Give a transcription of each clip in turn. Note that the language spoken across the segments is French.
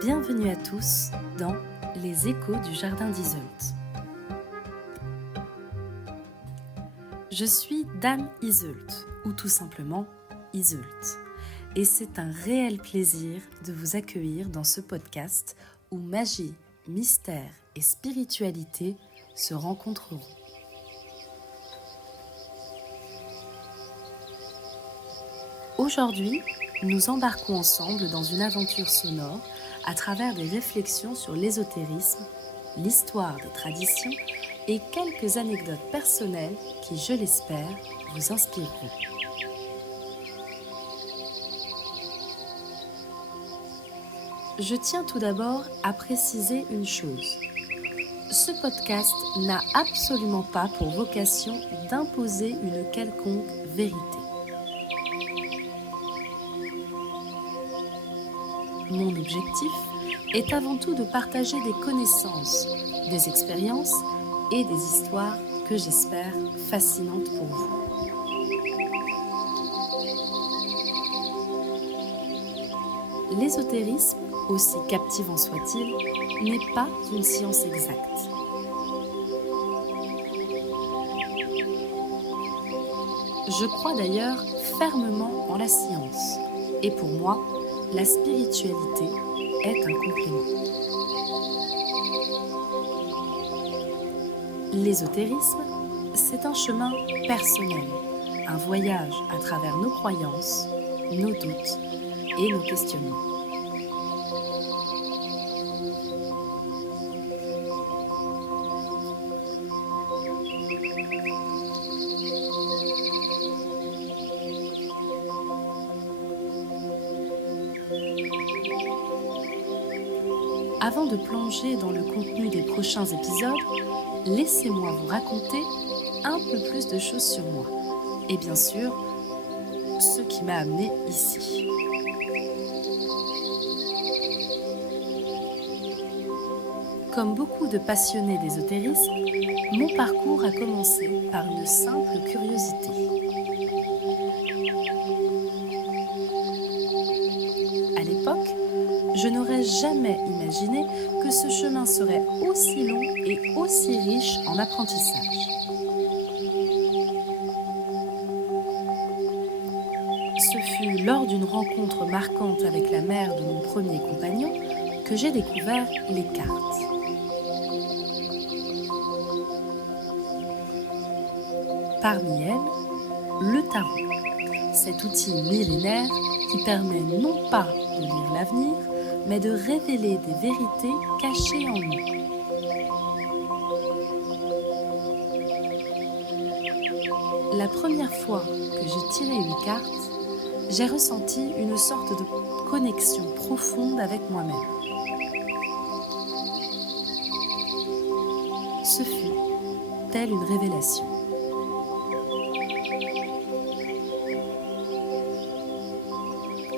Bienvenue à tous dans Les Échos du Jardin d'Iseult. Je suis Dame Iseult, ou tout simplement Iseult, et c'est un réel plaisir de vous accueillir dans ce podcast où magie, mystère et spiritualité se rencontreront. Aujourd'hui, nous embarquons ensemble dans une aventure sonore à travers des réflexions sur l'ésotérisme, l'histoire des traditions et quelques anecdotes personnelles qui, je l'espère, vous inspireront. Je tiens tout d'abord à préciser une chose. Ce podcast n'a absolument pas pour vocation d'imposer une quelconque vérité. Mon objectif est avant tout de partager des connaissances, des expériences et des histoires que j'espère fascinantes pour vous. L'ésotérisme, aussi captivant soit-il, n'est pas une science exacte. Je crois d'ailleurs fermement en la science, et pour moi, la spiritualité est un complément. L'ésotérisme, c'est un chemin personnel, un voyage à travers nos croyances, nos doutes et nos questionnements. Avant de plonger dans le contenu des prochains épisodes, laissez-moi vous raconter un peu plus de choses sur moi. Et bien sûr, ce qui m'a amené ici. Comme beaucoup de passionnés d'ésotérisme, mon parcours a commencé par une simple curiosité. À l'époque, je n'aurais jamais imaginé que ce chemin serait aussi long et aussi riche en apprentissage. Ce fut lors d'une rencontre marquante avec la mère de mon premier compagnon que j'ai découvert les cartes. Parmi elles, le tarot, cet outil millénaire qui permet non pas de lire l'avenir, mais de révéler des vérités cachées en nous. La première fois que j'ai tiré une carte, j'ai ressenti une sorte de connexion profonde avec moi-même. Ce fut telle une révélation.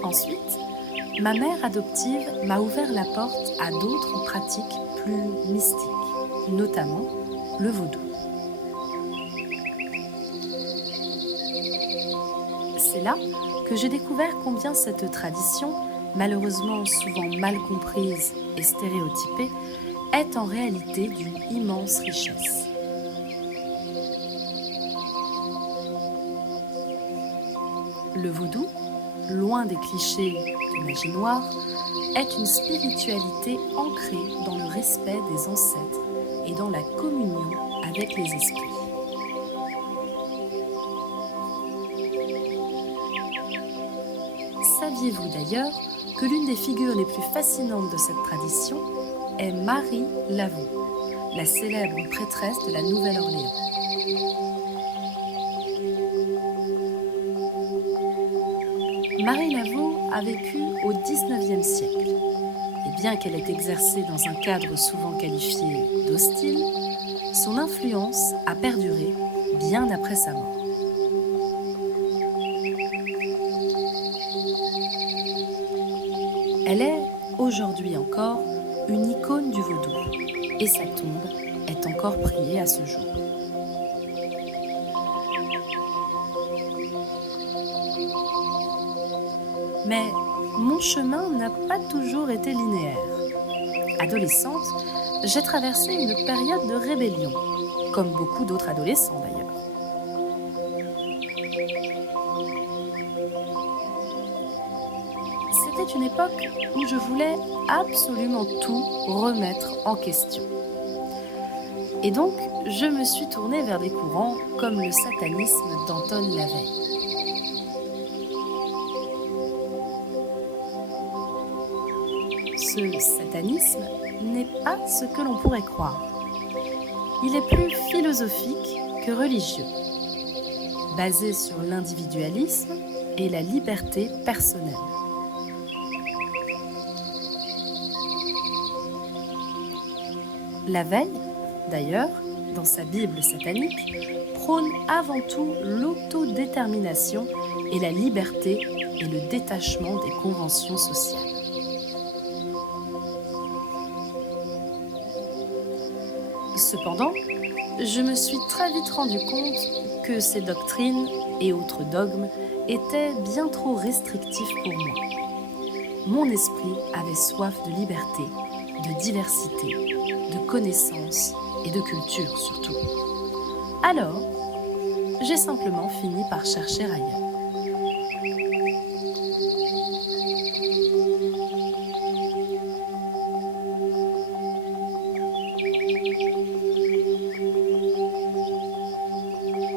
Ensuite, ma mère adoptive m'a ouvert la porte à d'autres pratiques plus mystiques, notamment le vaudou. C'est là que j'ai découvert combien cette tradition, malheureusement souvent mal comprise et stéréotypée, est en réalité d'une immense richesse. Le vaudou, loin des clichés de magie noire, est une spiritualité ancrée dans le respect des ancêtres et dans la communion avec les esprits. Saviez-vous d'ailleurs que l'une des figures les plus fascinantes de cette tradition est Marie Laveau, la célèbre prêtresse de la Nouvelle-Orléans. Marie Laveau a vécu au XIXe siècle, et bien qu'elle ait exercé dans un cadre souvent qualifié d'hostile, son influence a perduré bien après sa mort. Elle est, aujourd'hui encore, une icône du vaudou, et sa tombe est encore priée à ce jour. Mais mon chemin n'a pas toujours été linéaire. Adolescente, j'ai traversé une période de rébellion, comme beaucoup d'autres adolescents d'ailleurs. C'était une époque où je voulais absolument tout remettre en question. Et donc, je me suis tournée vers des courants comme le satanisme d'Anton LaVey. Ce satanisme n'est pas ce que l'on pourrait croire. Il est plus philosophique que religieux, basé sur l'individualisme et la liberté personnelle. LaVey, d'ailleurs, dans sa Bible satanique, prône avant tout l'autodétermination et la liberté et le détachement des conventions sociales. Cependant, je me suis très vite rendu compte que ces doctrines et autres dogmes étaient bien trop restrictifs pour moi. Mon esprit avait soif de liberté, de diversité, de connaissances et de culture surtout. Alors, j'ai simplement fini par chercher ailleurs.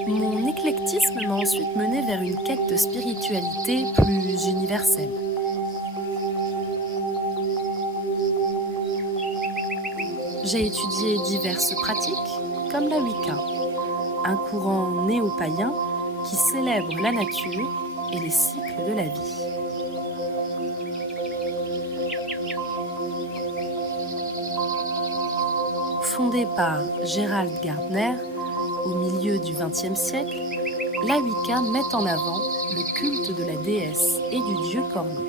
Mon éclectisme m'a ensuite mené vers une quête de spiritualité plus universelle. J'ai étudié diverses pratiques, comme la Wicca, un courant néo-païen qui célèbre la nature et les cycles de la vie. Fondée par Gerald Gardner au milieu du XXe siècle, la Wicca met en avant le culte de la déesse et du dieu cornu,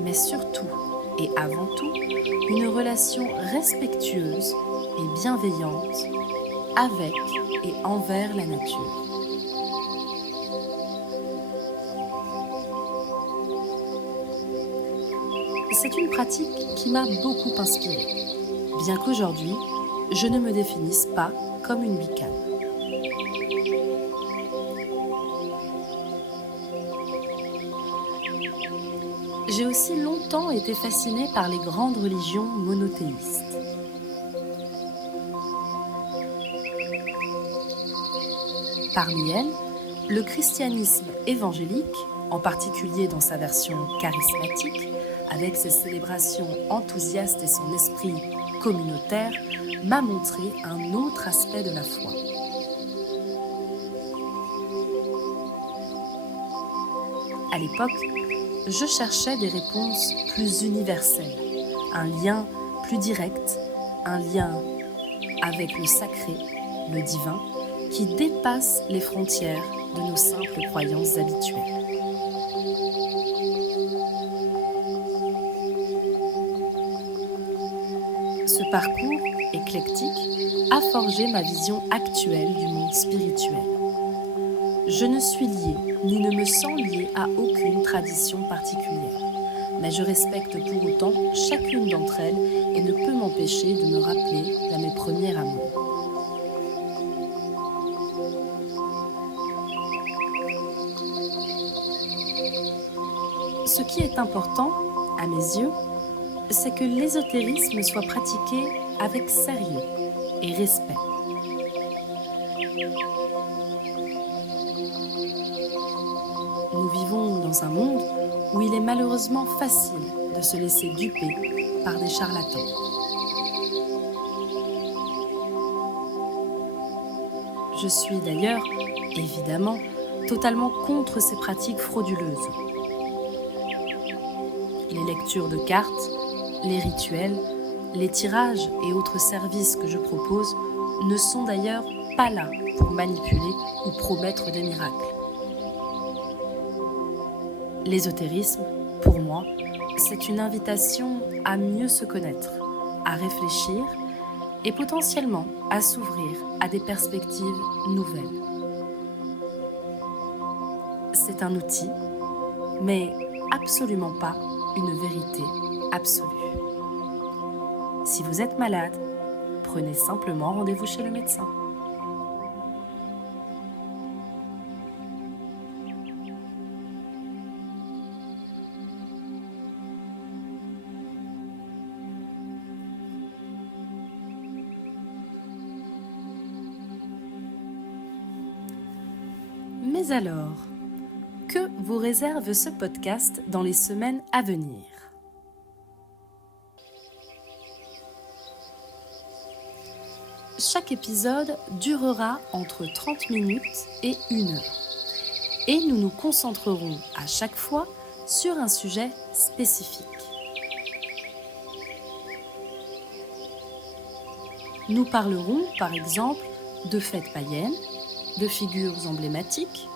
mais surtout et avant tout, une relation respectueuse et bienveillante avec et envers la nature. C'est une pratique qui m'a beaucoup inspirée, bien qu'aujourd'hui, je ne me définisse pas comme une wiccane. J'ai aussi longtemps été fascinée par les grandes religions monothéistes. Parmi elles, le christianisme évangélique, en particulier dans sa version charismatique, avec ses célébrations enthousiastes et son esprit communautaire, m'a montré un autre aspect de la foi. À l'époque, je cherchais des réponses plus universelles, un lien plus direct, un lien avec le sacré, le divin, qui dépasse les frontières de nos simples croyances habituelles. Ce parcours éclectique a forgé ma vision actuelle du monde spirituel. Je ne suis liée ni ne me sens liée à aucune tradition particulière, mais je respecte pour autant chacune d'entre elles et ne peux m'empêcher de me rappeler à mes premiers amours. Ce qui est important, à mes yeux, c'est que l'ésotérisme soit pratiqué avec sérieux et respect. Nous vivons dans un monde où il est malheureusement facile de se laisser duper par des charlatans. Je suis d'ailleurs, évidemment, totalement contre ces pratiques frauduleuses. Les lectures de cartes, les rituels, les tirages et autres services que je propose ne sont d'ailleurs pas là pour manipuler ou promettre des miracles. L'ésotérisme, pour moi, c'est une invitation à mieux se connaître, à réfléchir et potentiellement à s'ouvrir à des perspectives nouvelles. C'est un outil, mais absolument pas une vérité absolue. Si vous êtes malade, prenez simplement rendez-vous chez le médecin. Mais alors, que vous réserve ce podcast dans les semaines à venir ? Chaque épisode durera entre 30 minutes et 1 heure. Et nous nous concentrerons à chaque fois sur un sujet spécifique. Nous parlerons par exemple de fêtes païennes, de figures emblématiques,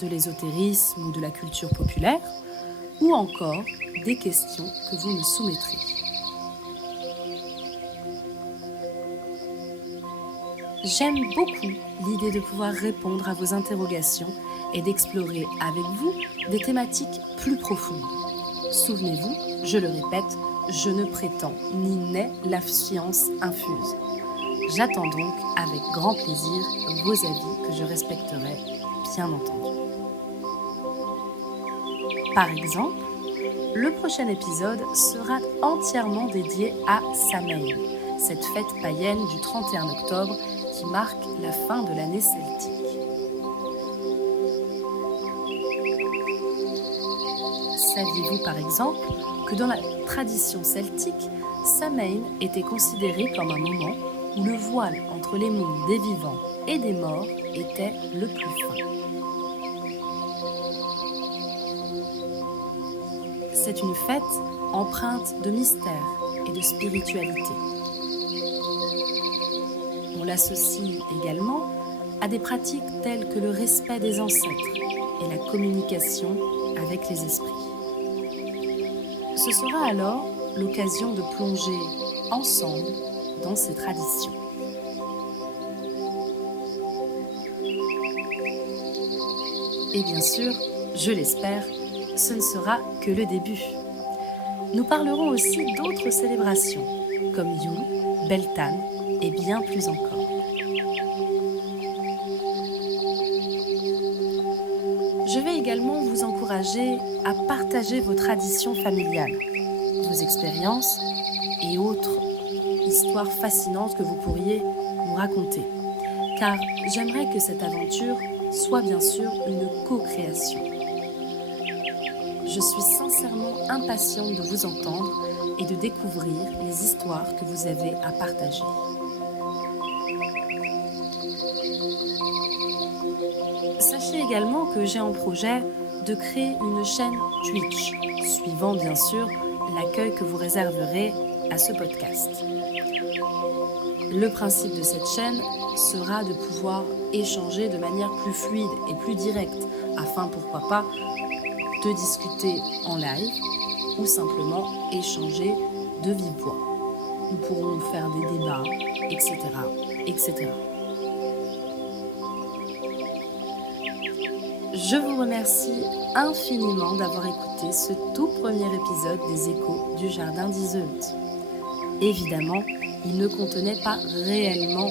de l'ésotérisme ou de la culture populaire, ou encore des questions que vous me soumettrez. J'aime beaucoup l'idée de pouvoir répondre à vos interrogations et d'explorer avec vous des thématiques plus profondes. Souvenez-vous, je le répète, je ne prétends ni n'ai la science infuse. J'attends donc avec grand plaisir vos avis que je respecterai, bien entendu. Par exemple, le prochain épisode sera entièrement dédié à Samhain, cette fête païenne du 31 octobre qui marque la fin de l'année celtique. Saviez-vous par exemple que dans la tradition celtique, Samhain était considéré comme un moment où le voile entre les mondes des vivants et des morts était le plus fin. C'est une fête empreinte de mystère et de spiritualité. On l'associe également à des pratiques telles que le respect des ancêtres et la communication avec les esprits. Ce sera alors l'occasion de plonger ensemble dans ces traditions. Et bien sûr, je l'espère, ce ne sera que le début. Nous parlerons aussi d'autres célébrations, comme Yule, Beltane et bien plus encore. Je vais également vous encourager à partager vos traditions familiales, vos expériences et autres histoires fascinantes que vous pourriez nous raconter. Car j'aimerais que cette aventure soit bien sûr une co-création. Je suis sincèrement impatiente de vous entendre et de découvrir les histoires que vous avez à partager. Sachez également que j'ai en projet de créer une chaîne Twitch, suivant bien sûr l'accueil que vous réserverez à ce podcast. Le principe de cette chaîne sera de pouvoir échanger de manière plus fluide et plus directe, afin pourquoi pas de discuter en live ou simplement échanger de vive voix. Nous pourrons faire des débats, etc., etc. Je vous remercie infiniment d'avoir écouté ce tout premier épisode des Échos du Jardin d'Iseult. Évidemment, il ne contenait pas réellement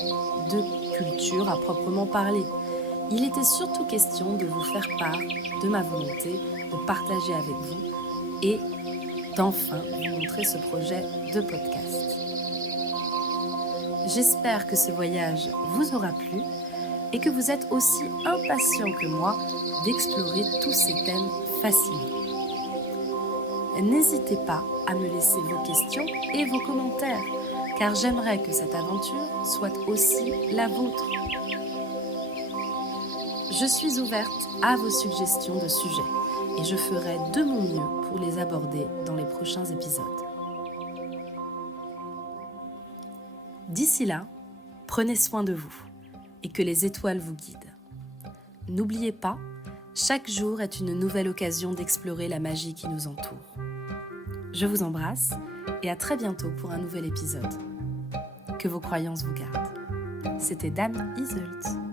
de culture à proprement parler. Il était surtout question de vous faire part de ma volonté de partager avec vous et d'enfin vous montrer ce projet de podcast. J'espère que ce voyage vous aura plu et que vous êtes aussi impatient que moi d'explorer tous ces thèmes fascinants. N'hésitez pas à me laisser vos questions et vos commentaires, car j'aimerais que cette aventure soit aussi la vôtre. Je suis ouverte à vos suggestions de sujets et je ferai de mon mieux pour les aborder dans les prochains épisodes. D'ici là, prenez soin de vous et que les étoiles vous guident. N'oubliez pas, chaque jour est une nouvelle occasion d'explorer la magie qui nous entoure. Je vous embrasse et à très bientôt pour un nouvel épisode. Que vos croyances vous gardent. C'était Dame Iseult.